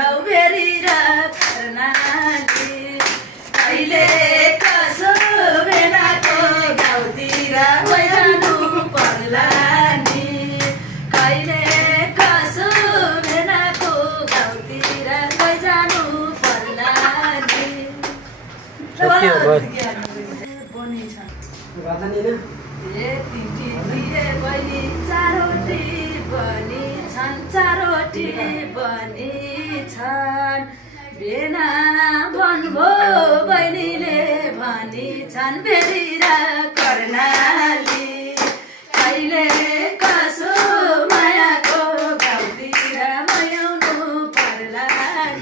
छौ बेरेर कर्णाली कहिले कसो भेनाको गाउँतिर लैजानु पर्ला नि कहिले कसो भेनाको गाउँतिर लैजानु पर्ला नि बहिनी चारोटी बनी छन् भेना भन्भो बहिनीले भनी छन् बेरेर कर्णाली कहिले कसो मायाको गाउँतिर मयाउनु पर्ला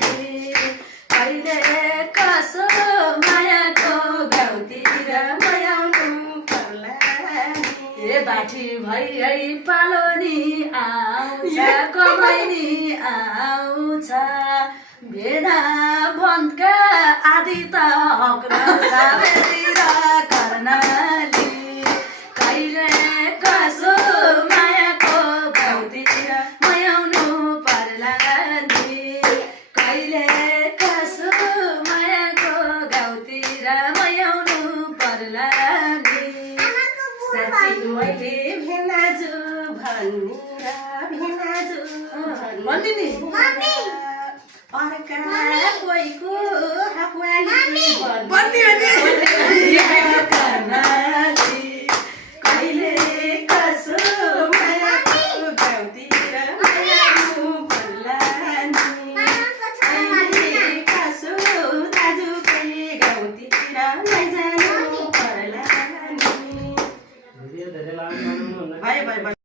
नि कहिले कसो मायाको गाउँतिर मयाउनु पर्ला नि बाठी भइ पालो नि आउँछ कमाइनी आउँछ भेना भन्का आदि त हक्राउँछ बेरेर कर्णाली कहिले कसो मायाको गाउँतिर मयाउनु पर्ला नि कहिले कसो मायाको गाउँतिर मयाउनु पर्ला नि साँच्ची मैले भेनाजु भन्ने नि अर्का कोहीको हाकवाली कर्णाली कहिले कसो मायाको गाउँतिर मयाउनु पर्ला नि कहिले कसो दाजुकै गाउँतिर लैजानु पर्ला नि